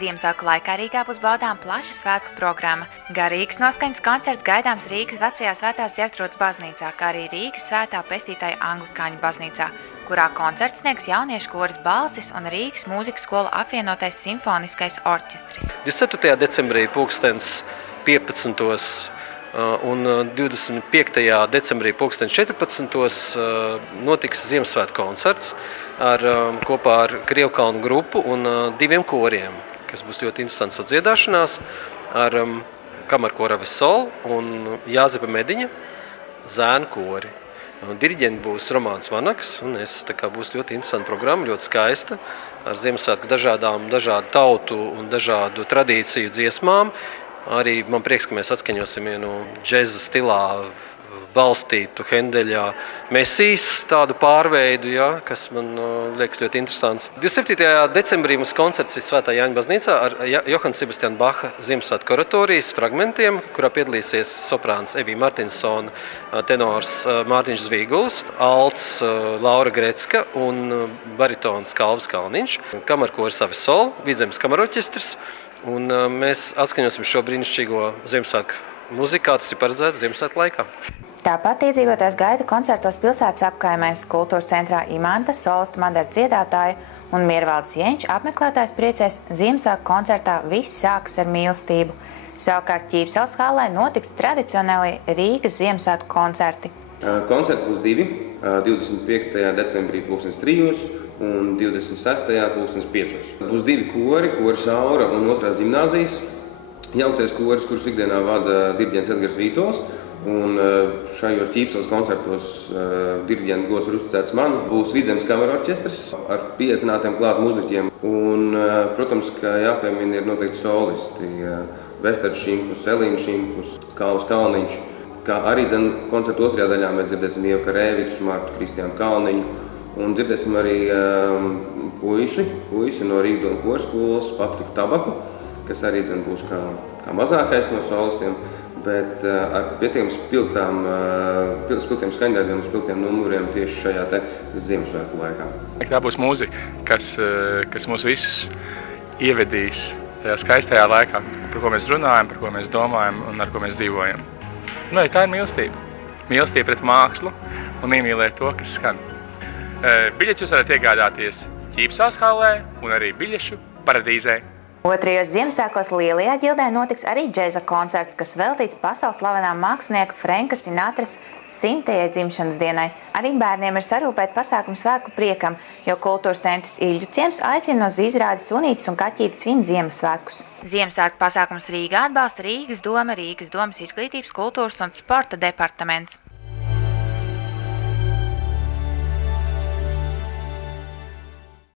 Ziemassvētku laikā Rīgā būs baudām plaša svētku programma. Garīgs noskaņas koncerts gaidāms Rīgas vecajā Svētās Ģertrūdes baznīcā, kā arī Rīgas Svētā Pestītāja Anglikāņu baznīcā, kurā koncerts sniegs jauniešu koris Balsis un Rīgas mūzikas skola apvienotais simfoniskais orķestris. 24. decembrī pulkstens 15. Un 25. decembrī pulkstens 14. Notiks Ziemassvētku koncerts kopā ar Krievkalnu grupu un 2 koriem, kas būs ļoti interesants sadziedāšanās ar kamerkora Vesol un Jāzepa Mediņa zēnu kori. Diriģenti būs Romāns Vanaks, un būs ļoti interesanta programma, ļoti skaista, ar Ziemassvētku dažādu tautu un dažādu tradīciju dziesmām. Arī man prieks, ka mēs atskaņosim vienu džeza stilā balstītu Hendeļa Mesijas tādu pārveidu, kas man liekas ļoti interesants. 27. decembrī mums koncerts ir Svētā Jāņa baznīcā ar Johana Sebastiana Baha Ziemassvētku oratorijas fragmentiem, kurā piedalīsies soprāns Evija Martinsona, tenors Mārtiņš Zvīguls, alts Laura Grecka un baritons Kalvis Kalniņš, kamerkoris Avesol, Vidzemes kamerorķestris. Un mēs atskaņosim šo brīnišķīgo Ziemassvētku muziku, kā tas ir paredzēts Ziemassvētku laikā. Tāpat iedzīvotājs gaida koncertos pilsētas apkaimēs, kultūras centrā Imanta, solista Madara dziedātāja un Miervaldes Jeņš apmeklētājs priecēs Ziemassvētku koncertā Viss sākas ar mīlestību. Savukārt Ķīpseles hallē notiks tradicionāli Rīgas Ziemassvētku koncerti. Koncerti būs 2, 25. decembrī pulkstens 3 un 26. pulkstens 5. Būs 2 kori, koris Aura un 2. gimnāzijas. Jauktais koris, kurus ikdienā vada diriģents Edgars Vītols. Un šajos Ķīpseles koncertos diriģenta gods ir uzticēts man. Būs Vidzemes kamerorķestris ar pieaicinātiem klāt muziķiem. Un, protams, ka jāpiemina ir noteikti solisti. Vesters Šimkus, Elīna Šimkus, Kalvis Kalniņš. Kā arī koncerta 2. daļā mēs dzirdēsim Ievu Karēvicu, Martu Kristiānu Kalniņu. Un dzirdēsim arī puisi no Rīgas domu koru skolas, Patriku Tabaku, kas arī būs kā mazākais no solistiem, bet ar pietiekami spilgtiem skaņdarbiem un spilgtiem numuriem tieši šajā Ziemassvētku laikā. Tā būs mūzika, kas mūs visus ievedīs tajā skaistajā laikā, par ko mēs runājam, par ko mēs domājam un ar ko mēs dzīvojam. Tā ir mīlestība. Mīlestība pret mākslu un iemīlēt to, kas skan. Biļetes jūs varat iegādāties Ķīpseles hallē un arī biļešu paradīzē. Otrajos Ziemassvētkos Lielajā ģildē notiks arī džeza koncerts, kas veltīts pasaules slavenā mākslinieka Frenka Sinatras 100. dzimšanas dienai. Arī bērniem ir sarūpēt pasākumu svētku priekam, jo kultūras centrs Iļļu ciems aicina uz izrādi sunītes un kaķītes svin Ziemassvētkus. Ziemassvētku pasākums Rīgā atbalsta Rīgas doma, Rīgas domas izglītības, kultūras un sporta departaments.